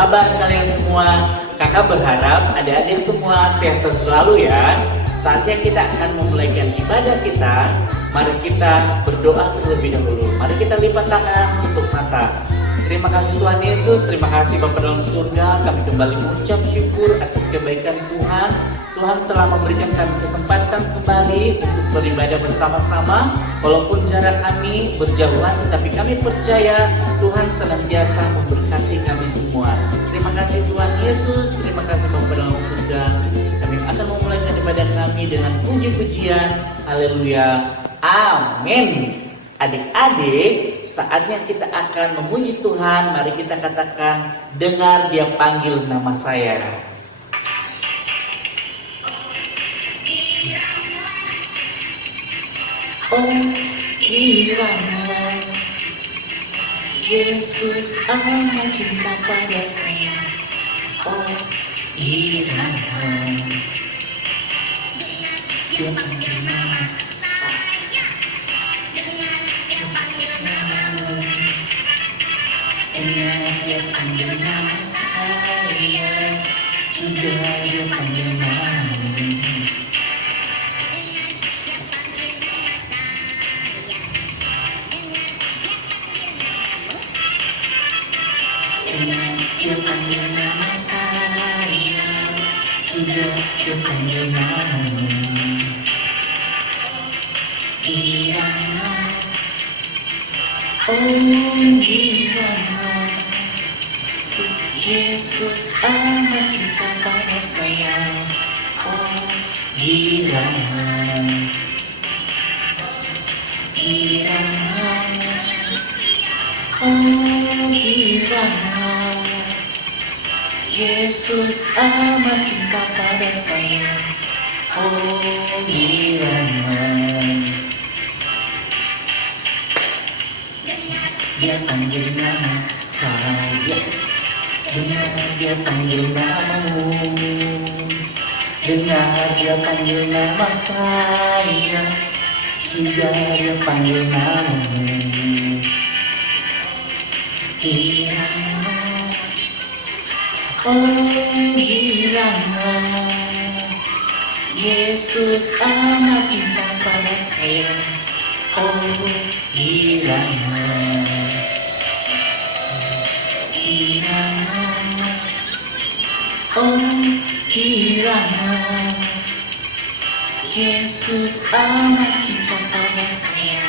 kabar kalian semua? Kakak berharap adik-adik semua sehat selalu ya. Saatnya kita akan memulaikan ibadah kita. Mari kita berdoa terlebih dahulu. Mari kita lipat tangan untuk mata. Terima kasih Tuhan Yesus, terima kasih Bapa dalam surga. Kami kembali mengucap syukur atas kebaikan Tuhan. Tuhan telah memberikan kami kesempatan kembali untuk beribadah bersama-sama. Walaupun jarak kami berjauhan, tetapi kami percaya Tuhan senantiasa memberkati kami semua. Terima kasih Tuhan Yesus, terima kasih Bapa dalam surga. Kami akan memulaikan ibadah kami dengan puji-pujian. Haleluya. Amin. Adik-adik, saatnya kita akan memuji Tuhan. Mari kita katakan, dengar Dia panggil nama saya. Oh, kiranya Yesus amat cinta pada saya. Oh, kiranya Dia panggil nama saya. Dengar Dia panggil namamu. Dengar Dia panggil nama saya. Juga Dia panggil namamu. Dia panggil nama saya, juga Dia panggil namamu. Kiranya, oh kiranya, Yesus amat cinta pada saya. Oh kiranya, kiranya, oh kiranya, Yesus amat cinta pada saya. Oh kiranya Dia panggil nama saya. Dengar Dia panggil namamu. Dengar Dia panggil nama saya. Juga Dia panggil namamu. Kiranya, oh kiranya, Yesus amat cinta pada saya. Oh kiranya, kiranya, oh kiranya, Yesus amat cinta pada saya.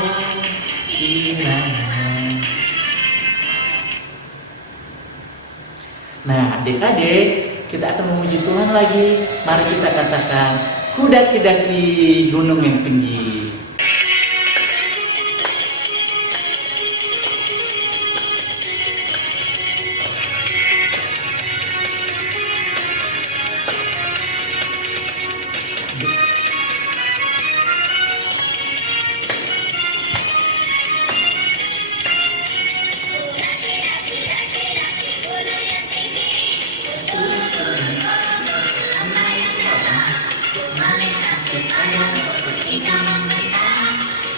Oh kiranya. Nah, adik-adik, kita akan memuji Tuhan lagi. Mari kita katakan, ku daki-daki gunung yang tinggi.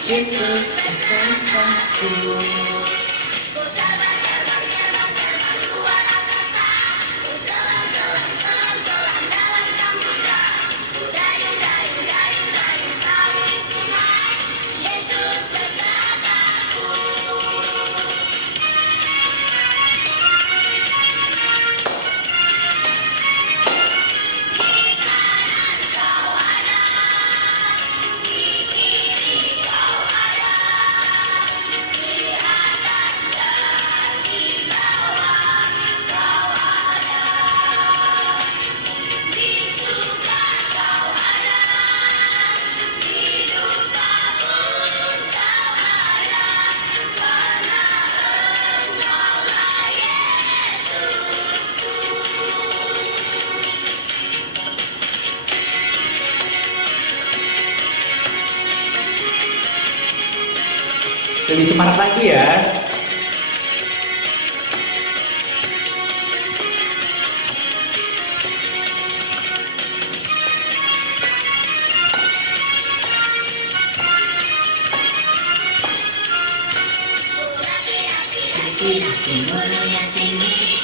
Yesus besertaku. Lebih semangat lagi ya. Daki-daki gunung yang tinggi,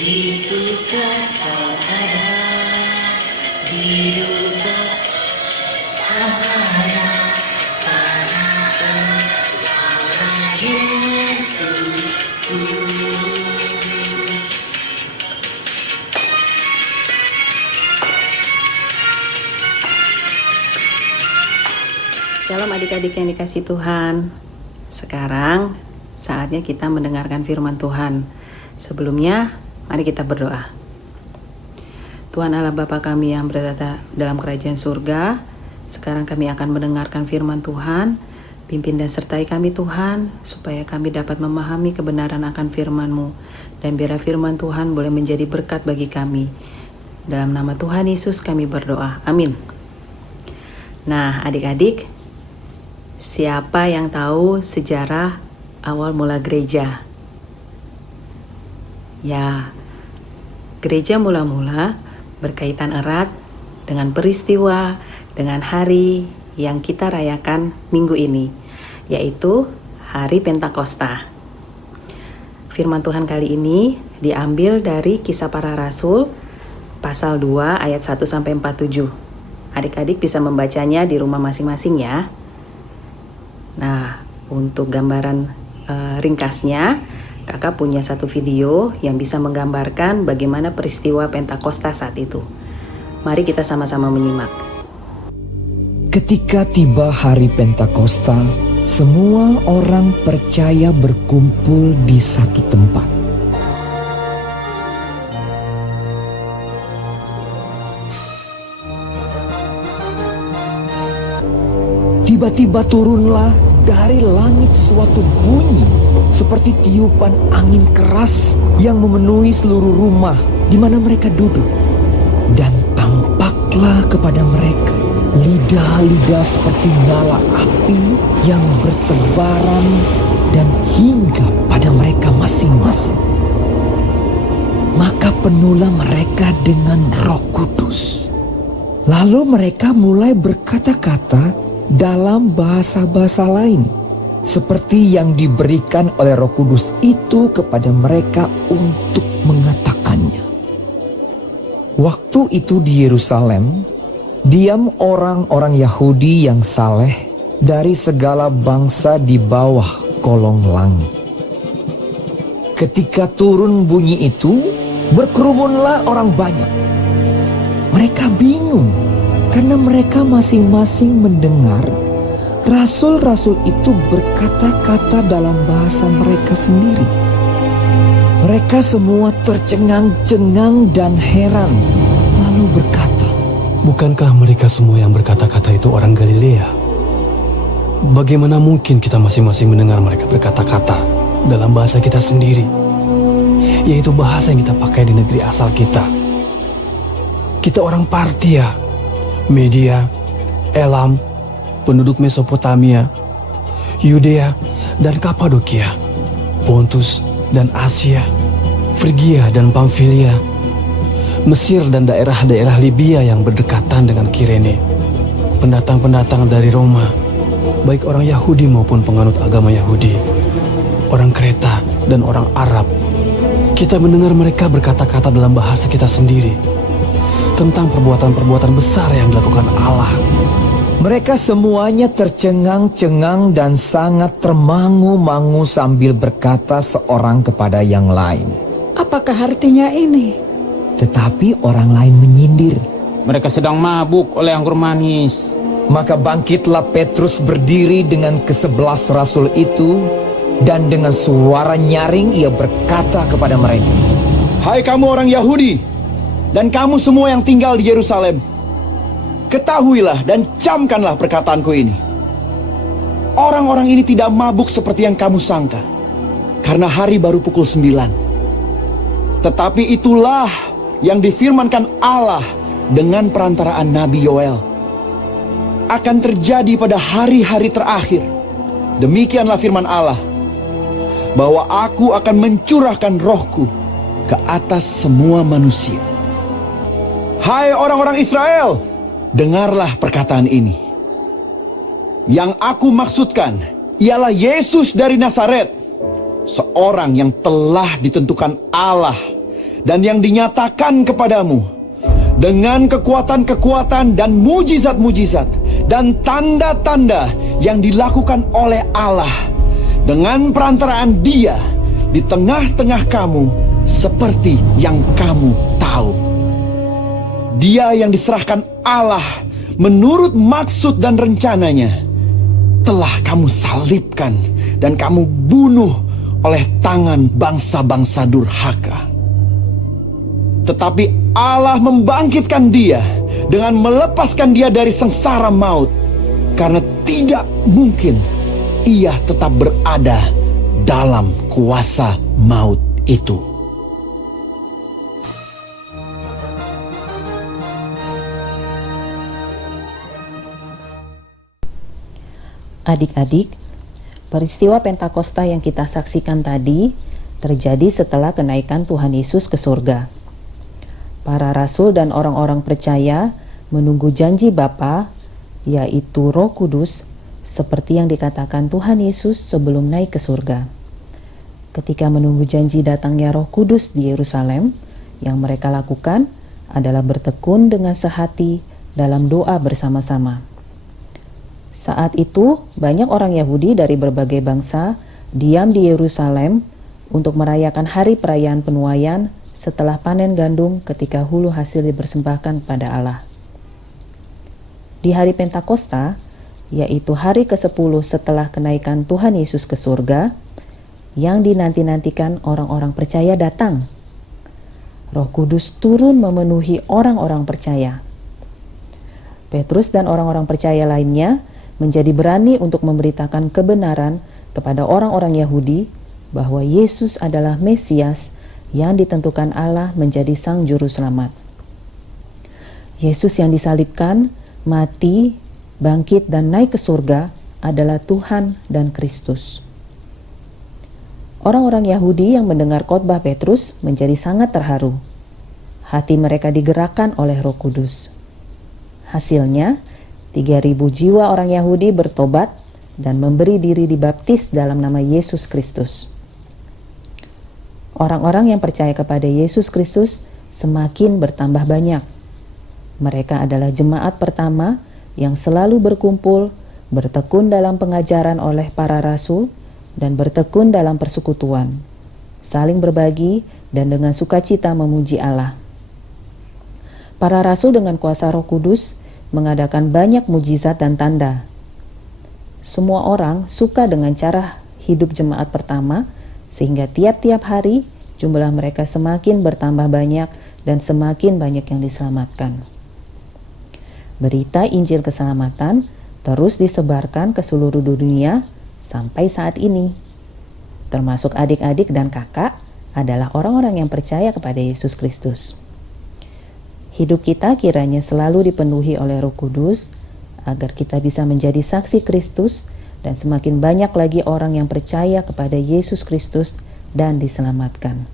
Di surga kau ada, di duka kau ada, karena Engkau Yesusku. Shalom adik-adik yang dikasih Tuhan. Sekarang saatnya kita mendengarkan firman Tuhan. Sebelumnya, mari kita berdoa. Tuhan Allah Bapa kami yang berada dalam kerajaan surga, sekarang kami akan mendengarkan firman Tuhan. Pimpin dan sertai kami Tuhan, supaya kami dapat memahami kebenaran akan firman-Mu. Dan biar firman Tuhan boleh menjadi berkat bagi kami. Dalam nama Tuhan Yesus kami berdoa. Amin. Nah adik-adik, siapa yang tahu sejarah awal mula gereja? Ya, gereja mula-mula berkaitan erat dengan peristiwa, dengan hari yang kita rayakan minggu ini, yaitu Hari Pentakosta. Firman Tuhan kali ini diambil dari Kisah Para Rasul, pasal 2 ayat 1-47. Adik-adik bisa membacanya di rumah masing-masing ya. Nah, untuk gambaran ringkasnya, kakak punya satu video yang bisa menggambarkan bagaimana peristiwa Pentakosta saat itu. Mari kita sama-sama menyimak. Ketika tiba hari Pentakosta, semua orang percaya berkumpul di satu tempat. Tiba-tiba turunlah dari langit suatu bunyi seperti tiupan angin keras yang memenuhi seluruh rumah di mana mereka duduk. Dan tampaklah kepada mereka lidah-lidah seperti nyala api yang bertebaran dan hingga pada mereka masing-masing. Maka penuhlah mereka dengan Roh Kudus. Lalu mereka mulai berkata-kata dalam bahasa-bahasa lain, seperti yang diberikan oleh Roh Kudus itu kepada mereka untuk mengatakannya. Waktu itu di Yerusalem, diam orang-orang Yahudi yang saleh dari segala bangsa di bawah kolong langit. Ketika turun bunyi itu, berkerumunlah orang banyak. Mereka bingung karena mereka masing-masing mendengar rasul-rasul itu berkata-kata dalam bahasa mereka sendiri. Mereka semua tercengang-cengang dan heran, lalu berkata, "Bukankah mereka semua yang berkata-kata itu orang Galilea? Bagaimana mungkin kita masing-masing mendengar mereka berkata-kata dalam bahasa kita sendiri, yaitu bahasa yang kita pakai di negeri asal kita? Kita orang Partia, Media, Elam, penduduk Mesopotamia, Yudea dan Kapadokia, Pontus dan Asia, Frigia dan Pamfilia, Mesir dan daerah-daerah Libya yang berdekatan dengan Kirene, pendatang-pendatang dari Roma, baik orang Yahudi maupun penganut agama Yahudi, orang Kreta dan orang Arab. Kita mendengar mereka berkata-kata dalam bahasa kita sendiri tentang perbuatan-perbuatan besar yang dilakukan Allah." Mereka semuanya tercengang-cengang dan sangat termangu-mangu sambil berkata seorang kepada yang lain, "Apakah artinya ini?" Tetapi orang lain menyindir, "Mereka sedang mabuk oleh anggur manis." Maka bangkitlah Petrus berdiri dengan ke-11 rasul itu, Dan dengan suara nyaring ia berkata kepada mereka, Hai kamu orang Yahudi, dan kamu semua yang tinggal di Yerusalem, ketahuilah dan camkanlah perkataanku ini. Orang-orang ini tidak mabuk seperti yang kamu sangka, karena hari baru pukul 9. Tetapi itulah yang difirmankan Allah dengan perantaraan Nabi Yoel. Akan terjadi pada hari-hari terakhir. Demikianlah firman Allah, bahwa aku akan mencurahkan rohku ke atas semua manusia. Hai orang-orang Israel, dengarlah perkataan ini. Yang aku maksudkan ialah Yesus dari Nazaret, seorang yang telah ditentukan Allah dan yang dinyatakan kepadamu dengan kekuatan-kekuatan dan mujizat-mujizat dan tanda-tanda yang dilakukan oleh Allah dengan perantaraan Dia di tengah-tengah kamu, seperti yang kamu tahu. Dia yang diserahkan Allah menurut maksud dan rencananya telah kamu salibkan dan kamu bunuh oleh tangan bangsa-bangsa durhaka. Tetapi Allah membangkitkan Dia dengan melepaskan Dia dari sengsara maut, karena tidak mungkin Ia tetap berada dalam kuasa maut itu. Adik-adik, peristiwa Pentakosta yang kita saksikan tadi terjadi setelah kenaikan Tuhan Yesus ke surga. Para rasul dan orang-orang percaya menunggu janji Bapa, yaitu Roh Kudus, seperti yang dikatakan Tuhan Yesus sebelum naik ke surga. Ketika menunggu janji datangnya Roh Kudus di Yerusalem, yang mereka lakukan adalah bertekun dengan sehati dalam doa bersama-sama. Saat itu, banyak orang Yahudi dari berbagai bangsa diam di Yerusalem untuk merayakan hari perayaan penuaian setelah panen gandum ketika hulu hasil dipersembahkan kepada Allah. Di hari Pentakosta, yaitu hari ke-10 setelah kenaikan Tuhan Yesus ke surga, yang dinanti-nantikan orang-orang percaya datang. Roh Kudus turun memenuhi orang-orang percaya. Petrus dan orang-orang percaya lainnya menjadi berani untuk memberitakan kebenaran kepada orang-orang Yahudi bahwa Yesus adalah Mesias yang ditentukan Allah menjadi Sang Juru Selamat. Yesus yang disalibkan, mati, bangkit dan naik ke surga adalah Tuhan dan Kristus. Orang-orang Yahudi yang mendengar khotbah Petrus menjadi sangat terharu. Hati mereka digerakkan oleh Roh Kudus. Hasilnya, 3.000 jiwa orang Yahudi bertobat dan memberi diri dibaptis dalam nama Yesus Kristus. Orang-orang yang percaya kepada Yesus Kristus semakin bertambah banyak. Mereka adalah jemaat pertama yang selalu berkumpul, bertekun dalam pengajaran oleh para rasul, dan bertekun dalam persekutuan, saling berbagi dan dengan sukacita memuji Allah. Para rasul dengan kuasa Roh Kudus mengadakan banyak mujizat dan tanda. Semua orang suka dengan cara hidup jemaat pertama, sehingga tiap-tiap hari jumlah mereka semakin bertambah banyak dan semakin banyak yang diselamatkan. Berita Injil keselamatan terus disebarkan ke seluruh dunia sampai saat ini. Termasuk adik-adik dan kakak adalah orang-orang yang percaya kepada Yesus Kristus. Hidup kita kiranya selalu dipenuhi oleh Roh Kudus agar kita bisa menjadi saksi Kristus dan semakin banyak lagi orang yang percaya kepada Yesus Kristus dan diselamatkan.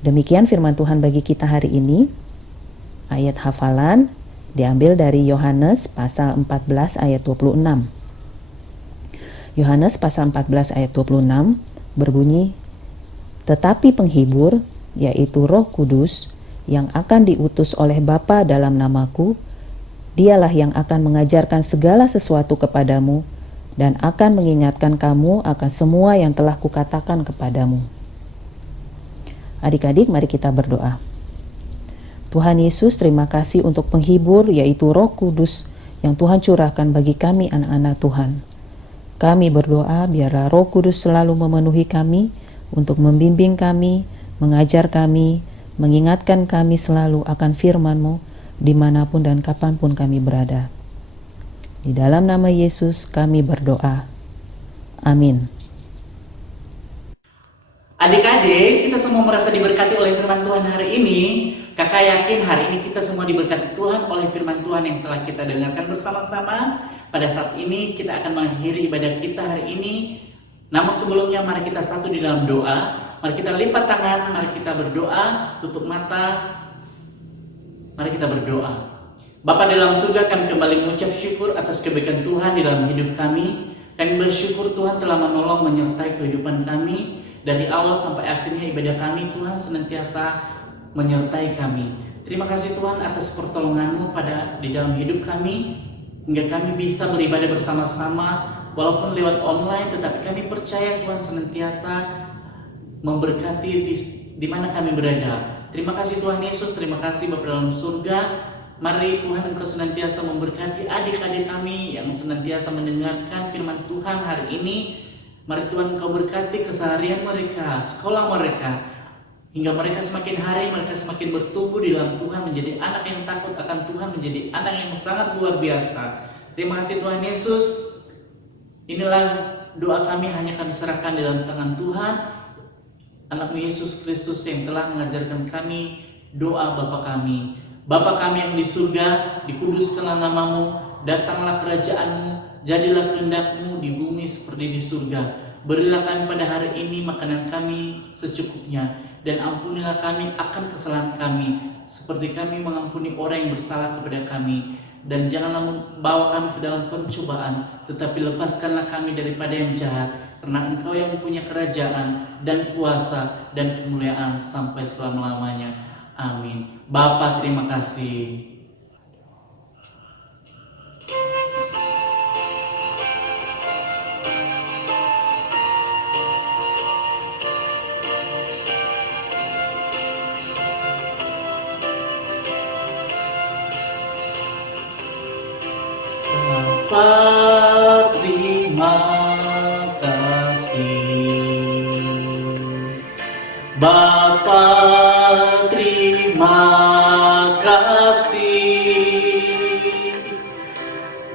Demikian firman Tuhan bagi kita hari ini. Ayat hafalan diambil dari Yohanes pasal 14 ayat 26. Yohanes pasal 14 ayat 26 berbunyi, "Tetapi penghibur, yaitu Roh Kudus, yang akan diutus oleh Bapa dalam namaku, Dialah yang akan mengajarkan segala sesuatu kepadamu dan akan mengingatkan kamu akan semua yang telah kukatakan kepadamu." Adik-adik, mari kita berdoa. Tuhan Yesus, terima kasih untuk penghibur, yaitu Roh Kudus yang Tuhan curahkan bagi kami anak-anak Tuhan. Kami berdoa biarlah Roh Kudus selalu memenuhi kami untuk membimbing kami, mengajar kami, mengingatkan kami selalu akan firman-Mu dimanapun dan kapanpun kami berada. Di dalam nama Yesus kami berdoa. Amin. Adik-adik, kita semua merasa diberkati oleh firman Tuhan hari ini. Kakak yakin hari ini kita semua diberkati Tuhan oleh firman Tuhan yang telah kita dengarkan bersama-sama. Pada saat ini kita akan mengakhiri ibadah kita hari ini. Namun sebelumnya mari kita satu di dalam doa. Mari kita lipat tangan, mari kita berdoa, tutup mata. Mari kita berdoa. Bapa dalam surga, kami kembali mengucap syukur atas kebaikan Tuhan di dalam hidup kami. Kami bersyukur Tuhan telah menolong menyertai kehidupan kami. Dari awal sampai akhirnya ibadah kami, Tuhan senantiasa menyertai kami. Terima kasih Tuhan atas pertolongan-Mu di dalam hidup kami. Hingga kami bisa beribadah bersama-sama walaupun lewat online, tetapi kami percaya Tuhan senantiasa memberkati di mana kami berada. Terima kasih Tuhan Yesus, terima kasih Bapa dalam surga. Mari Tuhan Engkau senantiasa memberkati adik-adik kami yang senantiasa mendengarkan firman Tuhan hari ini. Mari Tuhan Engkau berkati keseharian mereka, sekolah mereka, hingga mereka semakin hari mereka semakin bertumbuh di dalam Tuhan, menjadi anak yang takut akan Tuhan, menjadi anak yang sangat luar biasa. Terima kasih Tuhan Yesus. Inilah doa kami, hanya kami serahkan di dalam tangan Tuhan, anak-Mu Yesus Kristus yang telah mengajarkan kami doa Bapa kami. Bapa kami yang di surga, dikuduskanlah nama-Mu, datanglah kerajaan-Mu, jadilah kehendak-Mu di bumi seperti di surga. Berilah kami pada hari ini makanan kami secukupnya, dan ampunilah kami akan kesalahan kami, seperti kami mengampuni orang yang bersalah kepada kami. Dan janganlah membawa kami ke dalam pencobaan, tetapi lepaskanlah kami daripada yang jahat, karena Engkau yang mempunyai kerajaan dan kuasa dan kemuliaan sampai selama-lamanya. Amin. Bapa, terima kasih. Bapa, terima kasih. Bapa, terima kasih.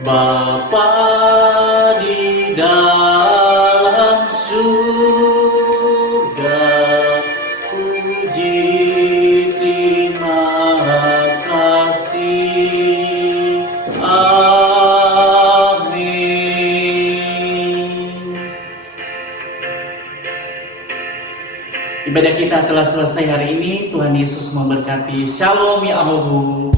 Bapa di dalam surga, puji terima kasih. Ibadah kita telah selesai hari ini. Tuhan Yesus memberkati. Shalom ya Allah.